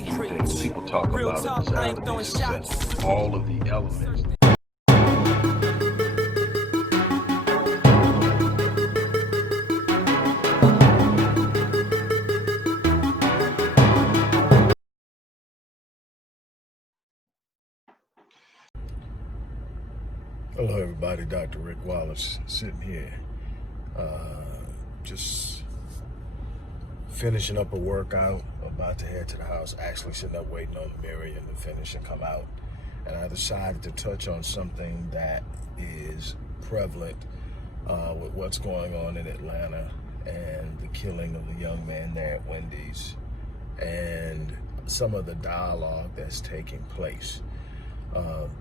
things people talk about in desirable success, all of the elements. Hello everybody, Dr. Rick Wallace sitting here, just finishing up a workout, about to head to the house, actually sitting up waiting on Miriam to finish and come out. And I decided to touch on something that is prevalent with what's going on in Atlanta and the killing of the young man there at Wendy's and some of the dialogue that's taking place.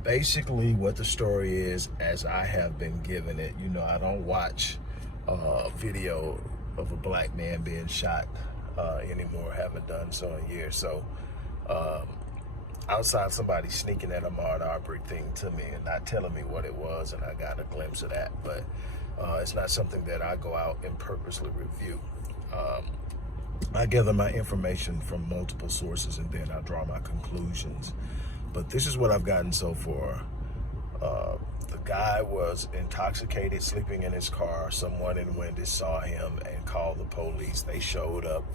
Basically what the story is, as I have been given it, you know, I don't watch video of a black man being shot anymore, haven't done so in years. So outside somebody sneaking that Ahmaud Arbery thing to me and not telling me what it was, and I got a glimpse of that, but it's not something that I go out and purposely review. I gather my information from multiple sources and then I draw my conclusions. But this is what I've gotten so far. The guy was intoxicated, sleeping in his car. Someone in Wendy's saw him and called the police. They showed up,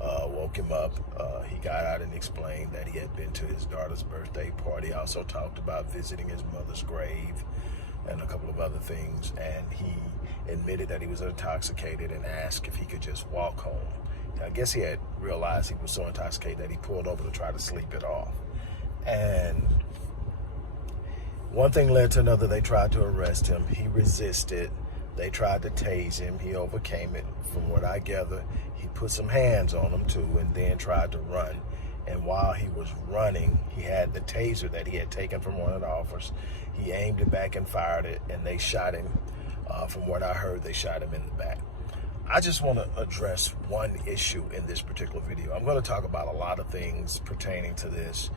woke him up. He got out and explained that he had been to his daughter's birthday party. Also talked about visiting his mother's grave and a couple of other things. And he admitted that he was intoxicated and asked if he could just walk home. I guess he had realized he was so intoxicated that he pulled over to try to sleep it off. And one thing led to another. They tried to arrest him. He resisted. They tried to tase him. He overcame it. From what I gather, he put some hands on him too and then tried to run. And while he was running, he had the taser that he had taken from one of the officers. He aimed it back and fired it, and they shot him. From what I heard, they shot him in the back. I just want to address one issue in this particular video. I'm going to talk about a lot of things pertaining to this,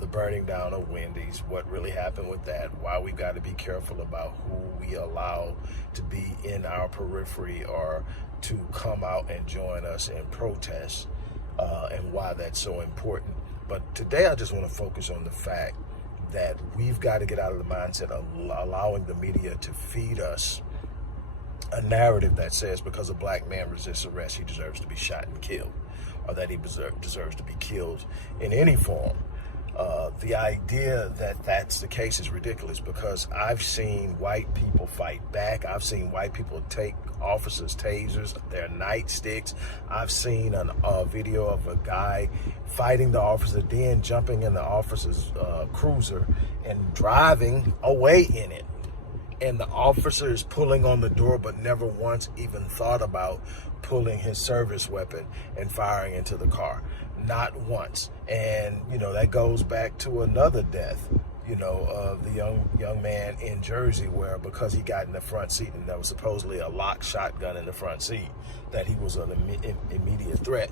the burning down of Wendy's, what really happened with that, why we got to be careful about who we allow to be in our periphery or to come out and join us in protest, and why that's so important. But today I just want to focus on the fact that we've got to get out of the mindset of allowing the media to feed us a narrative that says because a black man resists arrest, he deserves to be shot and killed, or that he deserves to be killed in any form. The idea that that's the case is ridiculous, because I've seen white people fight back. I've seen white people take officers' tasers, their nightsticks. I've seen a video of a guy fighting the officer, then jumping in the officer's cruiser and driving away in it. And the officer is pulling on the door, but never once even thought about pulling his service weapon and firing into the car. Not once. And, you know, that goes back to another death, you know, of the young man in Jersey, where because he got in the front seat and there was supposedly a locked shotgun in the front seat, that he was an immediate threat.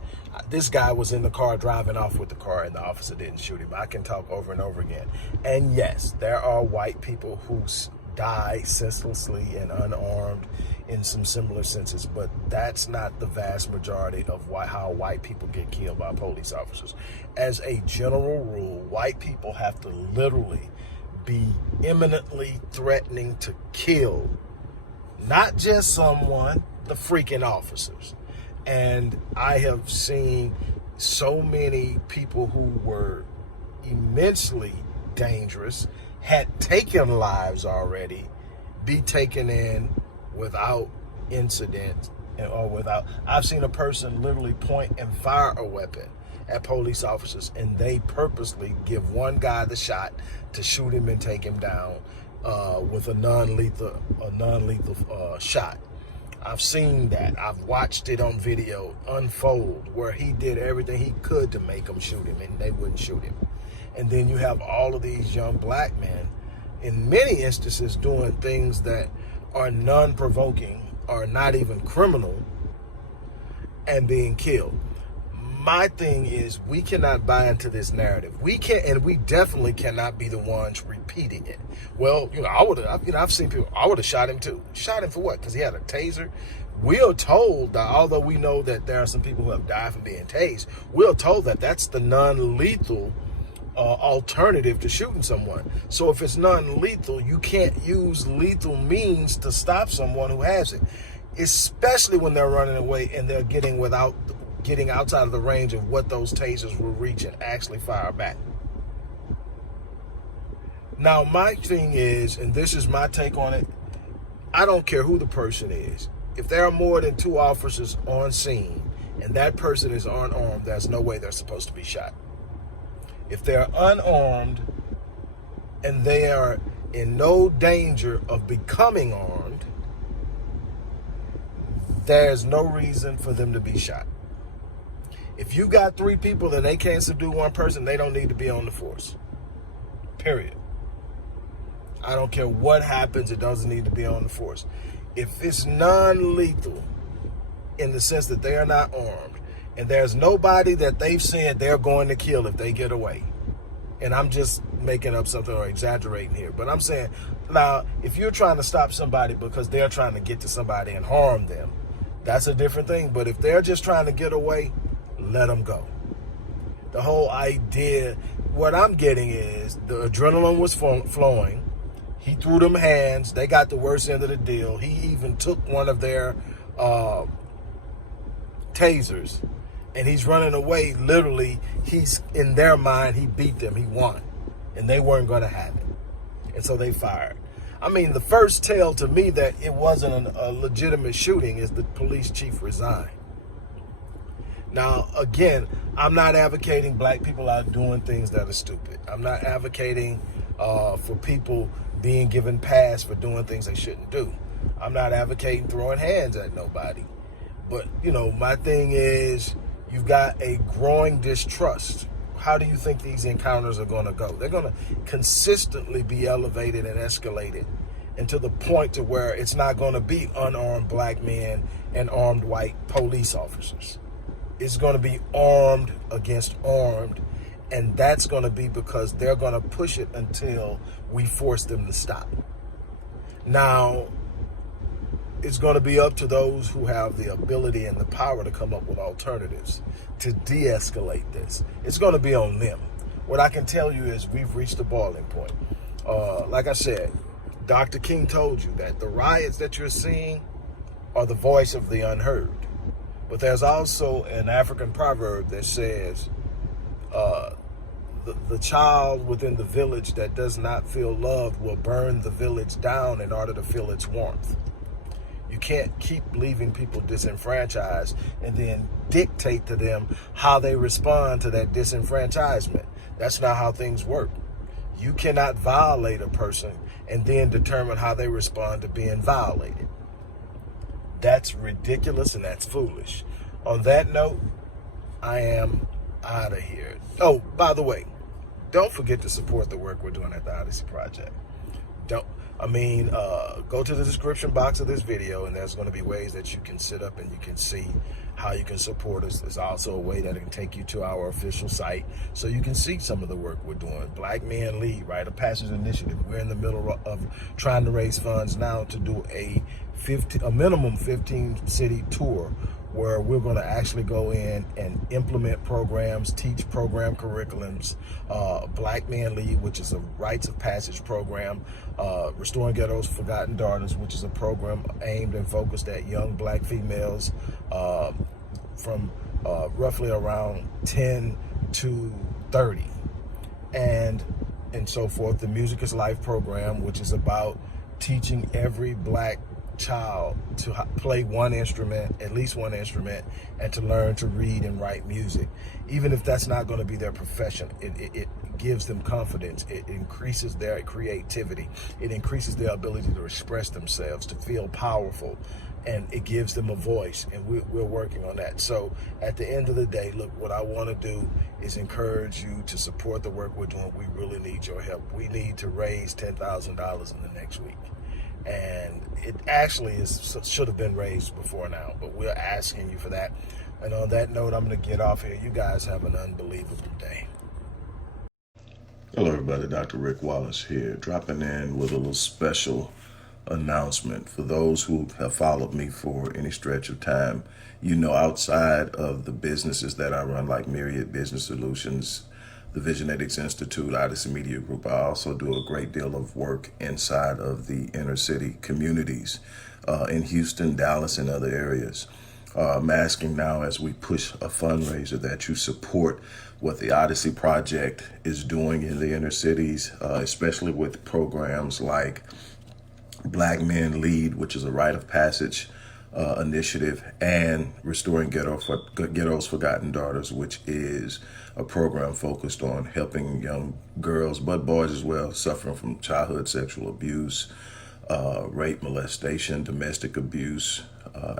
This guy was in the car driving off with the car and the officer didn't shoot him. I can talk over and over again. And yes, there are white people who die senselessly and unarmed in some similar senses, but that's not the vast majority of how white people get killed by police officers. As a general rule, white people have to literally be imminently threatening to kill not just someone, the freaking officers. And I have seen so many people who were immensely dangerous, had taken lives already, be taken in without incident or without. I've seen a person literally point and fire a weapon at police officers, and they purposely give one guy the shot to shoot him and take him down with a non-lethal shot. I've seen that. I've watched it on video unfold where he did everything he could to make them shoot him, and they wouldn't shoot him. And then you have all of these young black men, in many instances, doing things that are non-provoking or not even criminal and being killed. My thing is, we cannot buy into this narrative. We can't, and we definitely cannot be the ones repeating it. Well, you know, I've seen people, I would have shot him too. Shot him for what? Because he had a taser? we're told that although we know that there are some people who have died from being tased, we're told that that's the non-lethal alternative to shooting someone. So if it's non-lethal, you can't use lethal means to stop someone who has it, especially when they're running away and they're getting outside of the range of what those tasers will reach and actually fire back. Now, my thing is, and this is my take on it, I don't care who the person is. If there are more than 2 officers on scene and that person is unarmed, there's no way they're supposed to be shot. If they're unarmed and they are in no danger of becoming armed, there's no reason for them to be shot. If you got 3 people and they can't subdue 1 person, they don't need to be on the force. Period. I don't care what happens, it doesn't need to be on the force. If it's non-lethal in the sense that they are not armed, and there's nobody that they've said they're going to kill if they get away, and I'm just making up something or exaggerating here, but I'm saying, now, if you're trying to stop somebody because they're trying to get to somebody and harm them, that's a different thing. But if they're just trying to get away, let them go. The whole idea, what I'm getting is the adrenaline was flowing. He threw them hands. They got the worst end of the deal. He even took one of their tasers, and he's running away. Literally, he's in their mind, he beat them. He won, and they weren't going to have it. And so they fired. I mean, the first tell to me that it wasn't a legitimate shooting is the police chief resigned. Now, again, I'm not advocating black people out doing things that are stupid. I'm not advocating for people being given pass for doing things they shouldn't do. I'm not advocating throwing hands at nobody. But, you know, my thing is, you've got a growing distrust. How do you think these encounters are going to go? They're going to consistently be elevated and escalated, and to the point to where it's not going to be unarmed black men and armed white police officers. It's going to be armed against armed, and that's going to be because they're going to push it until we force them to stop. Now, it's going to be up to those who have the ability and the power to come up with alternatives to de-escalate this. It's going to be on them. What I can tell you is we've reached a boiling point. Like I said, Dr. King told you that the riots that you're seeing are the voice of the unheard. But there's also an African proverb that says, the child within the village that does not feel loved will burn the village down in order to feel its warmth. You can't keep leaving people disenfranchised and then dictate to them how they respond to that disenfranchisement. That's not how things work. You cannot violate a person and then determine how they respond to being violated. That's ridiculous and that's foolish. On that note, I am out of here. Oh, by the way, don't forget to support the work we're doing at the Odyssey Project. Go to the description box of this video, and there's going to be ways that you can sit up and you can see how you can support us. There's also a way that it can take you to our official site so you can see some of the work we're doing. Black Men Lead, Rite of Passage Initiative. We're in the middle of trying to raise funds now to do a minimum 15-city tour where we're going to actually go in and implement programs, teach program curriculums. Black Men Lead, which is a rites of passage program. Restoring Ghetto's Forgotten Daughters, which is a program aimed and focused at young black females from roughly around 10 to 30. And so forth. The Music is Life program, which is about teaching every black child to play one instrument, at least one instrument, and to learn to read and write music. Even if that's not going to be their profession, it gives them confidence. It increases their creativity. It increases their ability to express themselves, to feel powerful, and it gives them a voice, and we're working on that. So at the end of the day, look, what I want to do is encourage you to support the work we're doing. We really need your help. We need to raise $10,000 in the next week. And it actually should have been raised before now, but we're asking you for that. And on that note, I'm going to get off here. You guys have an unbelievable day. Hello, everybody. Dr. Rick Wallace here, dropping in with a little special announcement. For those who have followed me for any stretch of time, you know, outside of the businesses that I run, like Myriad Business Solutions, the Visionetics Institute, Odyssey Media Group, I also do a great deal of work inside of the inner city communities in Houston, Dallas, and other areas. I'm asking now, as we push a fundraiser, that you support what the Odyssey Project is doing in the inner cities, especially with programs like Black Men Lead, which is a rite of passage initiative, and Restoring Ghetto's Forgotten Daughters, which is a program focused on helping young girls, but boys as well, suffering from childhood sexual abuse, rape, molestation, domestic abuse,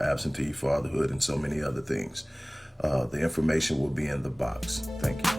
absentee fatherhood, and so many other things. The information will be in the box. Thank you.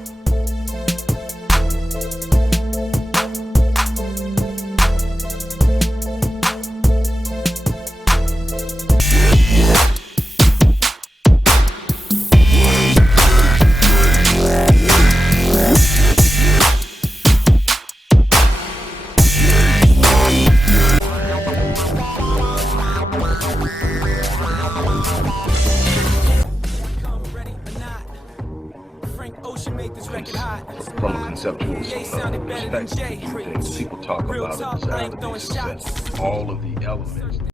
From a conceptual perspective, people talk about a desire to be successful. All of the elements